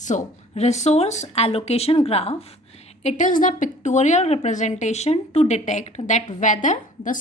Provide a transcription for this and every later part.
So, resource allocation graph, it is the pictorial representation to detect that whether the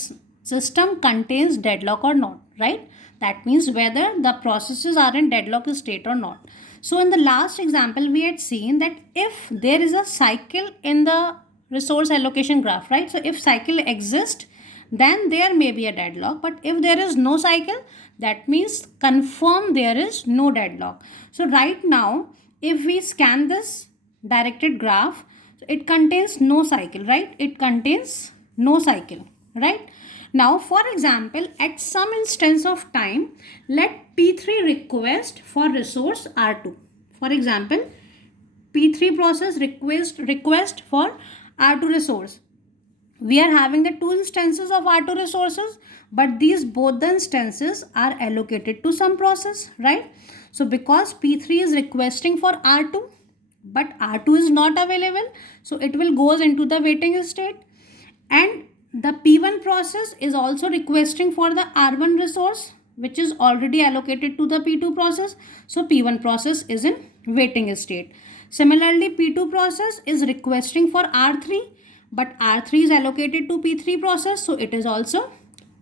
system contains deadlock or not, right? That means whether the processes are in deadlock state or not. So, in the last example, we had seen that if there is a cycle in the resource allocation graph, right? So, if cycle exists, then there may be a deadlock. But if there is no cycle, that means confirm there is no deadlock. So, right now, if we scan this directed graph, it contains no cycle, right? It contains no cycle, right? Now, for example, at some instance of time, let P3 request for resource R2. For example, P3 process request for R2 resource. We are having the two instances of R2 resources, but these both the instances are allocated to some process, right? So because P3 is requesting for R2, but R2 is not available, so it will goes into the waiting state. And the P1 process is also requesting for the R1 resource, which is already allocated to the P2 process. So P1 process is in waiting state. Similarly, P2 process is requesting for R3, but R3 is allocated to P3 process, so it is also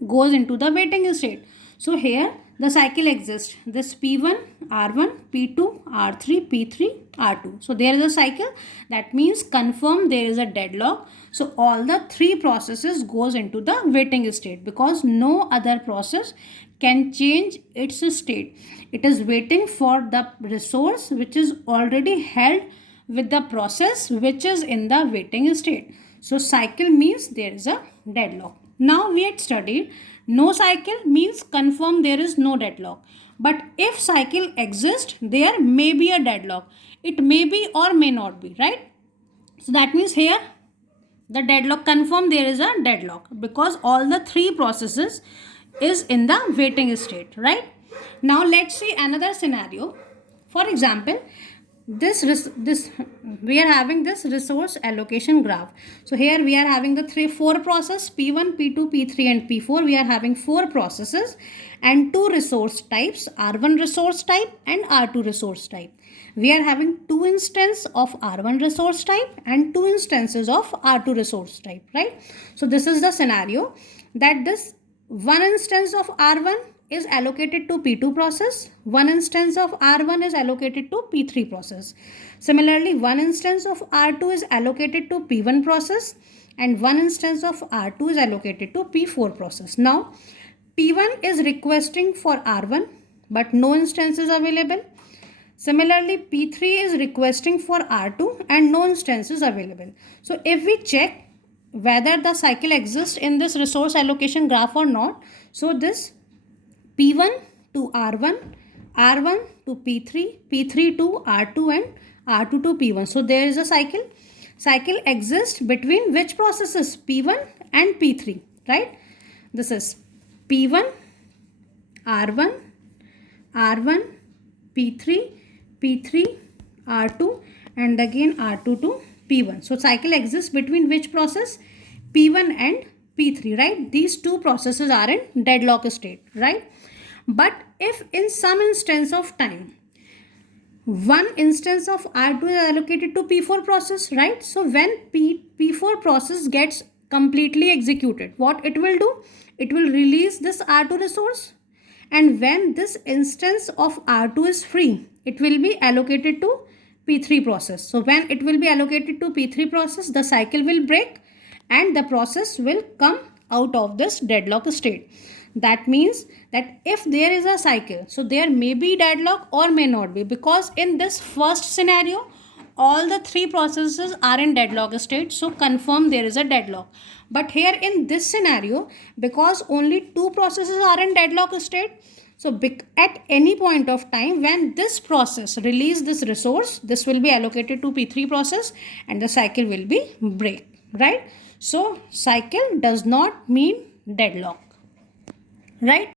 goes into the waiting state. So here the cycle exists. This P1, R1, P2, R3, P3, R2. So there is a cycle. That means confirm there is a deadlock. So all the three processes goes into the waiting state because no other process can change its state. It is waiting for the resource which is already held with the process which is in the waiting state. So cycle means there is a deadlock. Now we had studied no cycle means confirm there is no deadlock. But if cycle exists, there may be a deadlock. It may be or may not be, right? So that means here the deadlock confirm there is a deadlock because all the three processes is in the waiting state, right? Now let's see another scenario. For example, this we are having this resource allocation graph. So here we are having the four process P1, P2, P3 and P4. We are having four processes and two resource types, R1 resource type and R2 resource type. We are having two instances of R1 resource type and two instances of R2 resource type, right? So this is the scenario that this one instance of R1 is allocated to P2 process, one instance of R1 is allocated to P3 process. Similarly, one instance of R2 is allocated to P1 process and one instance of R2 is allocated to P4 process. Now, P1 is requesting for R1 but no instance is available. Similarly, P3 is requesting for R2 and no instance is available. So, if we check whether the cycle exists in this resource allocation graph or not, so this P1 to R1, R1 to P3, P3 to R2 and R2 to P1. So there is a cycle. Cycle exists between which processes? P1 and P3, right? This is P1, R1, R1, P3, P3, R2 and again R2 to P1. So cycle exists between which process? P1 and P3, right? These two processes are in deadlock state, right? But if in some instance of time, one instance of R2 is allocated to P4 process, right? So when P4 process gets completely executed, what it will do? It will release this R2 resource. And when this instance of R2 is free, it will be allocated to P3 process. So when it will be allocated to P3 process, the cycle will break and the process will come out of this deadlock state. That means that if there is a cycle, so there may be deadlock or may not be, because in this first scenario, all the three processes are in deadlock state, so confirm there is a deadlock. But here in this scenario, because only two processes are in deadlock state, so at any point of time when this process release this resource, this will be allocated to P3 process and the cycle will be break, right? So cycle does not mean deadlock, right?